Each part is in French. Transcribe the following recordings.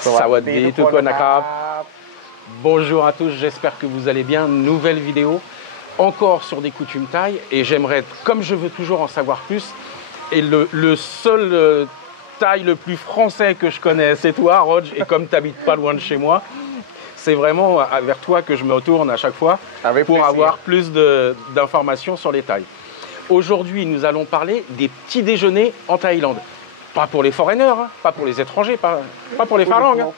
Sawadee tout le monde. Bonjour à tous, j'espère que vous allez bien. Nouvelle vidéo, encore sur des coutumes thaï. Et j'aimerais, comme je veux toujours en savoir plus, et le seul thaï le plus français que je connais, c'est toi, Rog. Et comme tu n'habites pas loin de chez moi, c'est vraiment vers toi que je me retourne à chaque fois pour avoir plus d'informations sur les Thaïs. Aujourd'hui, nous allons parler des petits déjeuners en Thaïlande. Pas pour les foreigners, hein, pas pour les étrangers, pas pour les phalanges. Hein.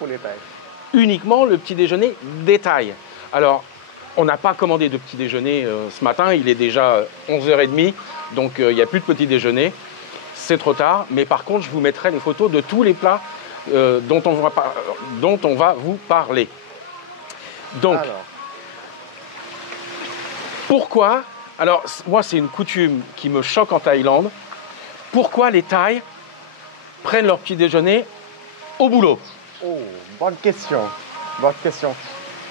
Uniquement le petit déjeuner des Thaïs. Alors, on n'a pas commandé de petit déjeuner ce matin, il est déjà 11h30, donc il n'y a plus de petit déjeuner. C'est trop tard, mais par contre, je vous mettrai les photos de tous les plats dont on va vous parler. Donc, pourquoi? Alors, moi, c'est une coutume qui me choque en Thaïlande. Pourquoi les Thaïs prennent leur petit déjeuner au boulot? Oh, bonne question. Bonne question.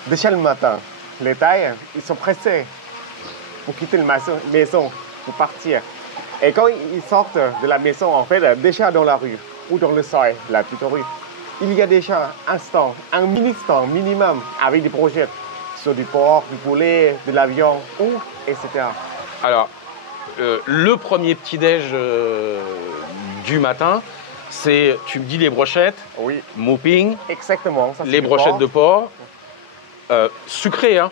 Déjà le matin, les Thaïs, ils sont pressés pour quitter la maison, pour partir. Et quand ils sortent de la maison, en fait, déjà dans la rue ou dans le seuil, la petite rue, il y a déjà un stand, un mini-stand minimum avec des brochettes sur du porc, du poulet, de la viande, etc. Alors, le premier petit-déj du matin, c'est, tu me dis les brochettes, oui. Moping, exactement, ça, les brochettes de porc, sucrées. Hein.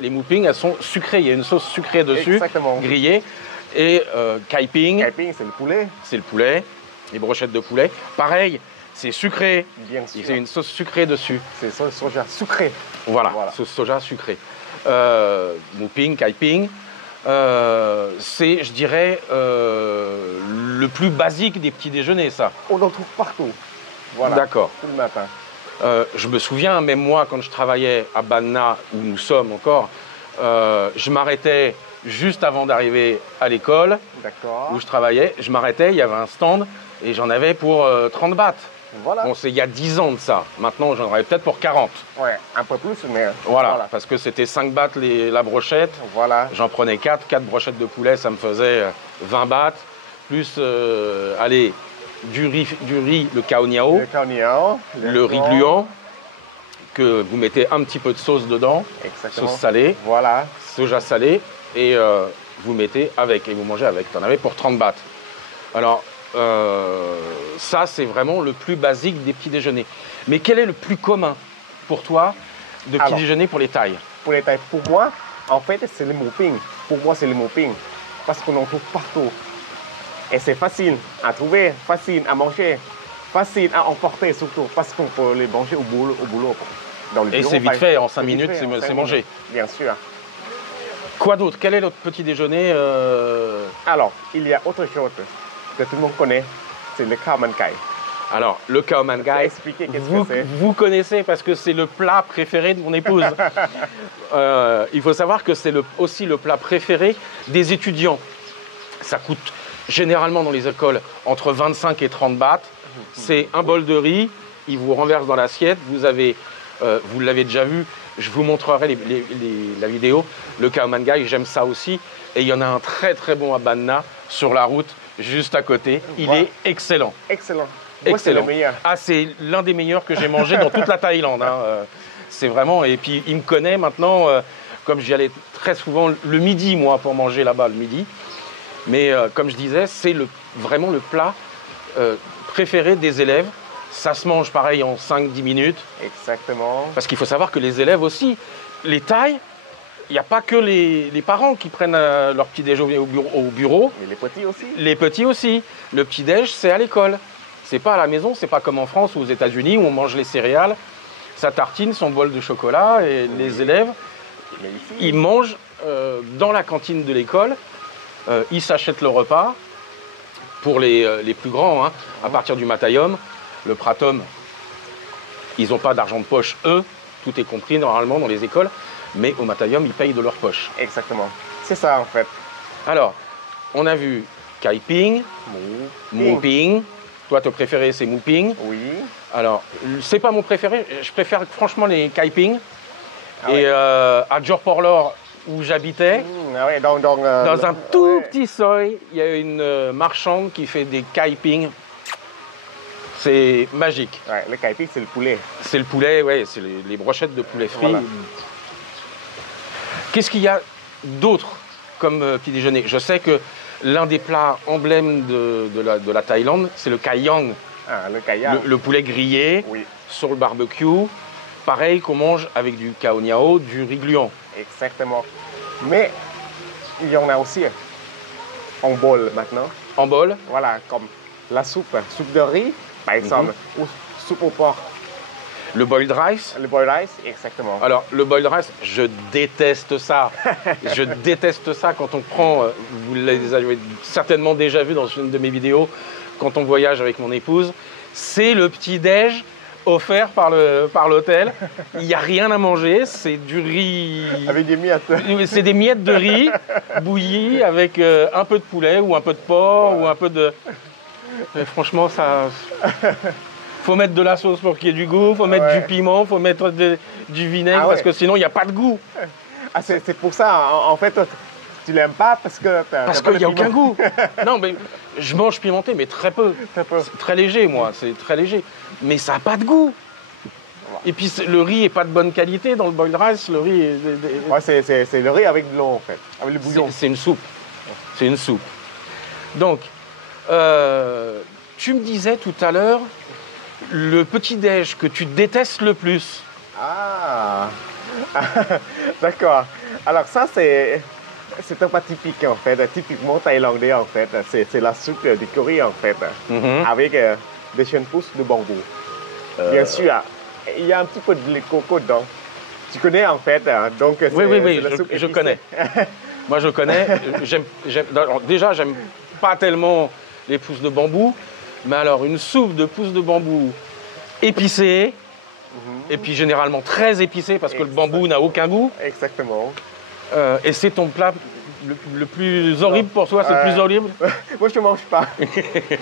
Les Moping, elles sont sucrées, il y a une sauce sucrée dessus, exactement. Grillée. Et Kai Ping. Kai Ping, c'est le poulet. C'est le poulet, les brochettes de poulet. Pareil, c'est sucré. Bien sûr. C'est une sauce sucrée dessus. C'est sauce soja sucrée. Voilà, sauce soja sucrée. Moping, Kai Ping. C'est, je dirais, le plus basique des petits déjeuners, ça. On en trouve partout. Voilà. D'accord. Tout le matin. Je me souviens, même moi, quand je travaillais à Ban Na, où nous sommes encore, je m'arrêtais juste avant d'arriver à l'école où je travaillais. Je m'arrêtais, il y avait un stand et j'en avais pour 30 bahts. Voilà. Bon, c'est il y a 10 ans de ça. Maintenant, j'en aurais peut-être pour 40. Ouais, un peu plus, mais... Voilà. Parce que c'était 5 bahts la brochette. Voilà. J'en prenais 4 brochettes de poulet, ça me faisait 20 bahts. Plus, allez, du riz, le cao niao. Le riz gluant, que vous mettez un petit peu de sauce dedans. Exactement. Sauce salée. Voilà. Soja salé. Et vous mettez avec, et vous mangez avec. Tu en avais pour 30 bahts. Alors, ça, c'est vraiment le plus basique des petits déjeuners. Mais quel est le plus commun pour toi de petits déjeuners pour les Thaïs? Pour les Thaïs, pour moi, en fait, c'est le Moping. Pour moi, c'est le Moping. Parce qu'on en trouve partout. Et c'est facile à trouver, facile à manger, facile à emporter surtout. Parce qu'on peut les manger au boulot. Dans le bureau, et c'est vite fait, en 5 minutes, c'est mangé. Bien sûr. Quoi d'autre? Quel est notre petit déjeuner Alors, il y a autre chose que tout le monde connaît, c'est le khao man kai. Alors, le khao man kai, vous connaissez parce que c'est le plat préféré de mon épouse. Il faut savoir que c'est aussi le plat préféré des étudiants. Ça coûte généralement dans les écoles entre 25 et 30 bahts. C'est un bol de riz, il vous renverse dans l'assiette. Vous l'avez déjà vu, je vous montrerai la vidéo. Le khao man kai, j'aime ça aussi. Et il y en a un très très bon à Ban Na, sur la route, juste à côté. Il est excellent. Excellent. Excellent. C'est le meilleur. Ah, c'est l'un des meilleurs que j'ai mangé dans toute la Thaïlande. Hein. C'est vraiment... Et puis, il me connaît maintenant, comme j'y allais très souvent le midi, moi, pour manger là-bas le midi. Mais comme je disais, c'est vraiment le plat préféré des élèves. Ça se mange pareil en 5-10 minutes. Exactement. Parce qu'il faut savoir que les élèves aussi, les Thaïs, il n'y a pas que les parents qui prennent leur petit déjeuner au bureau. Et les petits aussi. Les petits aussi. Le petit déj, c'est à l'école. C'est pas à la maison, c'est pas comme en France ou aux États-Unis où on mange les céréales, sa tartine, son bol de chocolat et les élèves, ils mangent dans la cantine de l'école. Ils s'achètent le repas pour les plus grands, hein, à partir du Matayom. Le Pratom, ils n'ont pas d'argent de poche, eux. Tout est compris normalement dans les écoles. Mais au Matayom, ils payent de leur poche. Exactement. C'est ça, en fait. Alors, on a vu Kai Ping, Moping, Toi, ton préféré, c'est Mouping. Oui. Alors, c'est pas mon préféré. Je préfère franchement les Kaiping. Ah et ouais. À Johor-Port-Lor, où j'habitais, Ah ouais, dans un tout ouais. petit seuil, il y a une marchande qui fait des Kaiping. C'est magique. Ouais, le caiping, c'est le poulet. C'est le poulet, ouais, c'est les brochettes de poulet frit. Voilà. Qu'est-ce qu'il y a d'autre comme petit déjeuner? Je sais que l'un des plats emblèmes de la Thaïlande, c'est le kai yang, Ah, le kaya. le poulet grillé Oui, sur le barbecue. Pareil qu'on mange avec du cao niao, du riz gluant. exactement. Mais il y en a aussi en bol maintenant. En bol, Voilà, comme la soupe de riz, par exemple, ou soupe au porc. le boiled rice. Le boiled rice, exactement. Alors, le boiled rice, je déteste ça. Je déteste ça quand on prend, vous l'avez certainement déjà vu dans une de mes vidéos, quand on voyage avec mon épouse, c'est le petit-déj offert par l'hôtel. Il n'y a rien à manger, c'est du riz. Avec des miettes. C'est des miettes de riz bouillies avec un peu de poulet ou un peu de porc ou un peu de. Mais franchement, ça. Faut mettre de la sauce pour qu'il y ait du goût, faut mettre du piment, faut mettre du vinaigre parce que sinon il n'y a pas de goût. Ah, c'est pour ça, en fait, toi, tu l'aimes pas parce que. Parce qu'il n'y a aucun goût. Non, mais je mange pimenté, mais très peu. Très peu. C'est très léger, moi, c'est très léger. Mais ça n'a pas de goût. Et puis le riz n'est pas de bonne qualité dans le boiled rice. Le riz est. Ouais, c'est le riz avec de l'eau, en fait, avec le bouillon. C'est une soupe. C'est une soupe. Donc, tu me disais tout à l'heure, le petit-déj que tu détestes le plus. Ah, d'accord. Alors ça, c'est un pas typique, en fait, typiquement thaïlandais, en fait. C'est la soupe du curry, en fait, avec des jeunes pousses de bambou. Bien sûr, il y a un petit peu de lait de coco dedans. Tu connais, en fait, donc c'est Oui, la soupe je épicée. connais. Moi, je connais. Déjà, j'aime pas tellement les pousses de bambou, mais alors une soupe de pousses de bambou épicée, et puis généralement très épicée parce que le bambou n'a aucun goût. Exactement. Et c'est ton plat le plus horrible pour toi, c'est le plus horrible? Moi, je ne mange pas.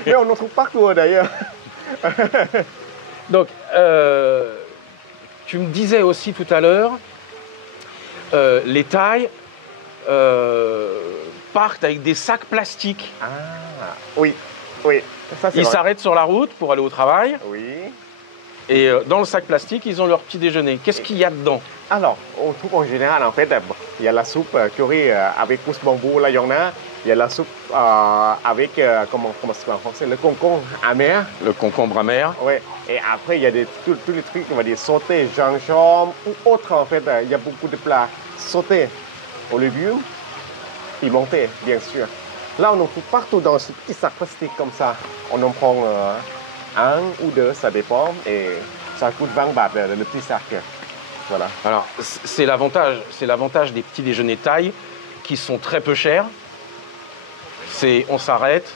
Mais on en trouve partout, d'ailleurs. Donc, tu me disais aussi tout à l'heure, les Thaïs partent avec des sacs plastiques. Ah, oui, oui. Ça, c'est Ils vrai. s'arrêtent sur la route pour aller au travail Oui. et dans le sac plastique, ils ont leur petit déjeuner. Qu'est-ce qu'il y a dedans? Alors, on trouve en général, en fait, il y a la soupe curry avec pousse bambou, là, il y en a. Il y a la soupe avec, comment c'est en français, le concombre amer. Le concombre amer. Ouais. Et après, il y a tous les trucs, on va dire, sautés, gingembre ou autres, en fait. Il y a beaucoup de plats sautés aux légumes, pimentés, bien sûr. Là, on en trouve partout dans ce petit sac plastique comme ça. On en prend un ou deux, ça dépend. Et ça coûte 20 bahts, le petit sac. Voilà. Alors, c'est l'avantage des petits déjeuners thaï qui sont très peu chers. On s'arrête,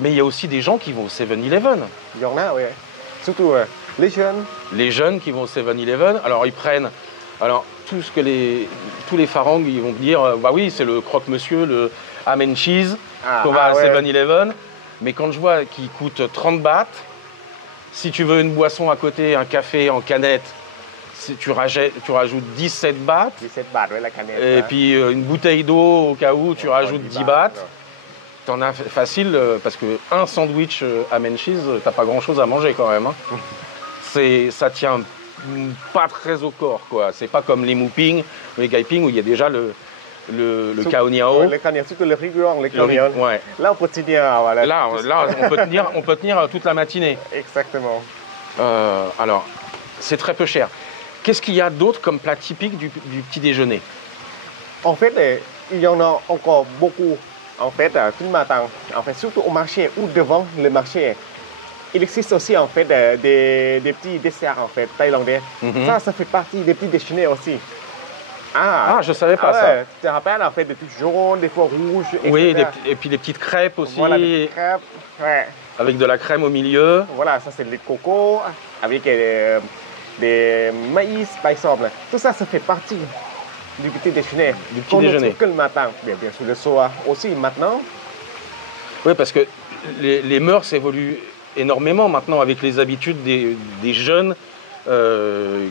mais il y a aussi des gens qui vont au 7-Eleven. Il y en a, oui. Surtout les jeunes. Les jeunes qui vont au 7-Eleven, alors ils prennent, alors tous les farangs, ils vont dire, bah oui, c'est le croque-monsieur, le ham and cheese qu'on va à 7-Eleven, mais quand je vois qu'il coûte 30 bahts, si tu veux une boisson à côté, un café en canette, tu rajoutes 17 bahts. 17 bahts, oui, la canette. Et puis une bouteille d'eau au cas où, tu rajoutes 10 bahts. T'en as facile, parce qu'un sandwich ham and cheese, t'as pas grand-chose à manger quand même. Hein. Ça tient pas très au corps, quoi. C'est pas comme les mouping, les gaiping, où il y a déjà le cao niao. Le cao niao, surtout le riz blanc, le cao niao. Ouais. Là, on peut tenir. Voilà. Là, on peut tenir toute la matinée. Exactement. Alors, c'est très peu cher. Qu'est-ce qu'il y a d'autre comme plat typique du petit déjeuner? En fait, il y en a encore beaucoup. En fait, tout le matin, en fait, surtout au marché ou devant le marché, il existe aussi en fait des petits desserts en fait thaïlandais. Ça fait partie des petits déjeuners aussi. Ah, je savais pas ça. Ouais, tu te rappelles en fait des trucs jaunes, des fois rouges, etc. Oui, et puis les petites crêpes aussi. Voilà, des petites crêpes. Ouais. Avec de la crème au milieu. Voilà, ça c'est le coco avec des maïs par exemple. Tout ça, ça fait partie du petit déjeuner. Du petit déjeuner. On ne trouve que le matin. Bien sûr, le soir aussi maintenant. Oui, parce que les mœurs évoluent énormément maintenant avec les habitudes des jeunes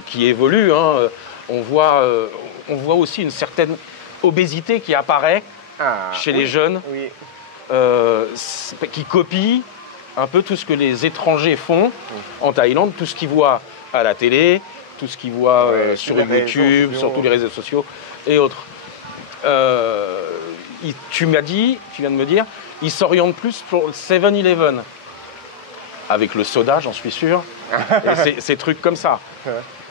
qui évoluent. Hein. On voit aussi une certaine obésité qui apparaît chez les jeunes, qui copient un peu tout ce que les étrangers font en Thaïlande, tout ce qu'ils voient à la télé, tout ce qu'ils voient sur YouTube, sur tous les réseaux sociaux et autres. Tu viens de me dire, ils s'orientent plus pour le 7-Eleven. Avec le soda, j'en suis sûr. Et ces trucs comme ça.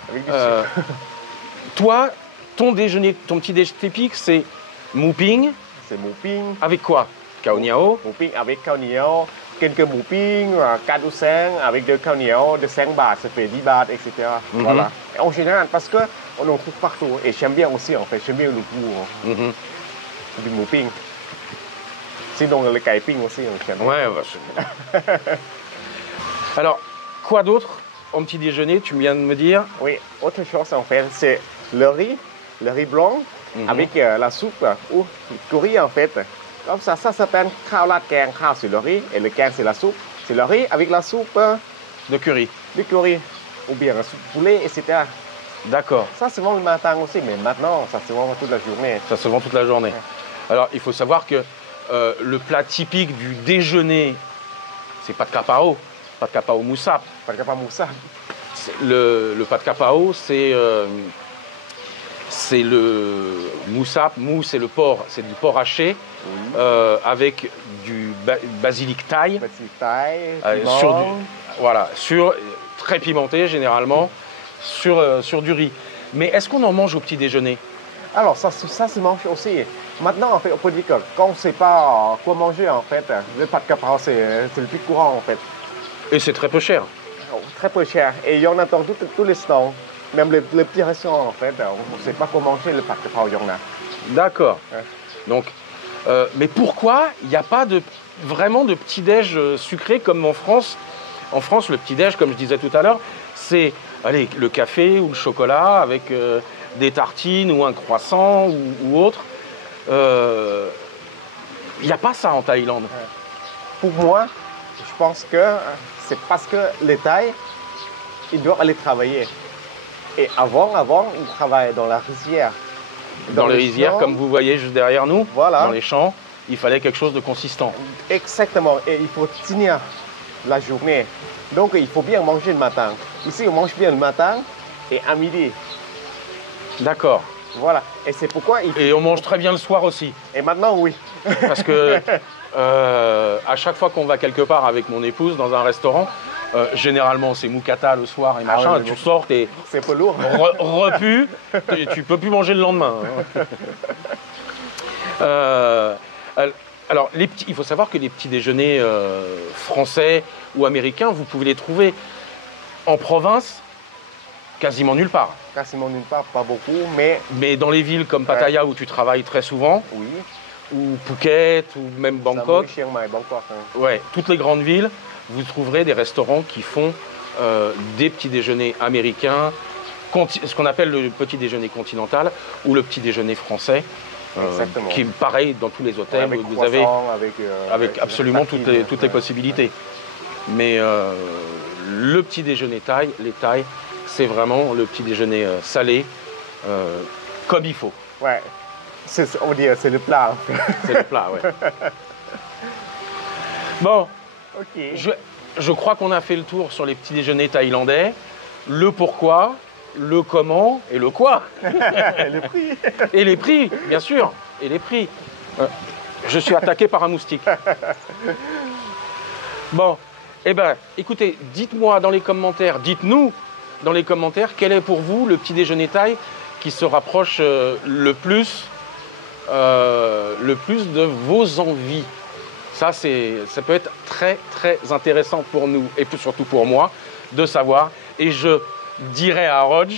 Avec du sucre. Toi, ton petit déj typique, c'est mou ping. C'est mou ping. Avec quoi? Cao niao. Mou ping avec cao niao. Quelques mou ping, cadu sen avec de cao niao, de 5 baht, ça fait 10 baht, etc. Voilà. Et en général, parce qu'on en trouve partout. Et j'aime bien aussi, en fait. J'aime bien le goût du mou ping. Sinon, le kai ping aussi, j'aime bien. Ouais, alors, quoi d'autre en petit déjeuner, tu viens de me dire? Oui, autre chose en fait, c'est le riz blanc avec la soupe ou le curry en fait. Comme ça s'appelle khao lat keng. Khao c'est le riz et le keng c'est la soupe. C'est le riz avec la soupe de curry. Du curry ou bien la soupe poulet, etc. D'accord. Ça se vend le matin aussi, mais maintenant ça se vend toute la journée. Ça se vend toute la journée. Alors, il faut savoir que le plat typique du déjeuner, c'est pas de kapao. Pas de kapao moussap. Pas de kapao moussap. Le pad kapao, c'est le moussap. Mou, c'est le porc, c'est du porc haché avec du basilic thaï. Basilic thaï. Très pimenté généralement, sur du riz. Mais est-ce qu'on en mange au petit déjeuner? Alors ça se mange aussi. Maintenant, en fait, on peut dire que quand on ne sait pas quoi manger, en fait, le pad kapao, c'est le plus courant, en fait. Et c'est très peu cher. Très peu cher. Et il y en a dans tous les stands. Même les petits restaurants, en fait, on ne sait pas comment manger le pad kapao, il y en a. D'accord. Ouais. Donc, mais pourquoi il n'y a pas vraiment de petit-déj sucré comme en France? En France, le petit-déj, comme je disais tout à l'heure, c'est le café ou le chocolat avec des tartines ou un croissant ou autre. Il n'y a pas ça en Thaïlande. Pour moi, je pense que c'est parce que les Thaïs, ils doivent aller travailler. Et avant, ils travaillaient dans la rizière. Dans les rizières, comme vous voyez juste derrière nous, dans les champs, il fallait quelque chose de consistant. Exactement. Et il faut tenir la journée. Donc, il faut bien manger le matin. Ici, on mange bien le matin et à midi. D'accord. Voilà. Et c'est pourquoi Et on mange très bien le soir aussi. Et maintenant, oui. Parce que à chaque fois qu'on va quelque part avec mon épouse dans un restaurant, généralement c'est moukata le soir et machin, tu sors, t'es c'est pas lourd. Repu, tu peux plus manger le lendemain. Alors, il faut savoir que les petits déjeuners français ou américains, vous pouvez les trouver en province quasiment nulle part. Quasiment nulle part, pas beaucoup, mais... Mais dans les villes comme Pattaya où tu travailles très souvent, ou Phuket, ou même Bangkok, Chiang Mai, Bangkok, ouais, toutes les grandes villes, vous trouverez des restaurants qui font des petits déjeuners américains, ce qu'on appelle le petit déjeuner continental ou le petit déjeuner français. Qui est pareil dans tous les hôtels, vous avez avec absolument toutes les possibilités. Mais le petit déjeuner thaï, les Thaïs, c'est vraiment le petit déjeuner salé, comme il faut. Ouais, on dit c'est le plat. C'est le plat, ouais. Bon, je crois qu'on a fait le tour sur les petits déjeuners thaïlandais, le pourquoi, le comment et le quoi. Et les prix. Et les prix, bien sûr. Et les prix. Je suis attaqué par un moustique. Bon, eh bien, écoutez, dites-moi dans les commentaires, dites-nous dans les commentaires quel est pour vous le petit déjeuner thaï qui se rapproche le plus de vos envies. Ça peut être très, très intéressant pour nous et surtout pour moi de savoir. Et je dirais à Rog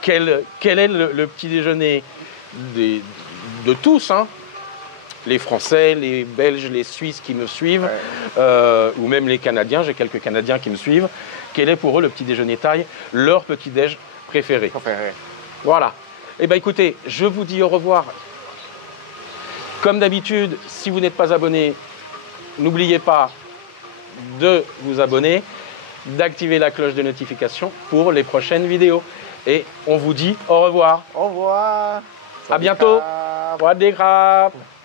quel est le petit déjeuner de tous, hein, les Français, les Belges, les Suisses qui me suivent, ou même les Canadiens, j'ai quelques Canadiens qui me suivent, quel est pour eux le petit déjeuner thaï, leur petit déj préféré. Voilà. Eh bien écoutez, je vous dis au revoir. Comme d'habitude, si vous n'êtes pas abonné, n'oubliez pas de vous abonner, d'activer la cloche de notification pour les prochaines vidéos. Et on vous dit au revoir. Au revoir. À bientôt. สวัสดีครับ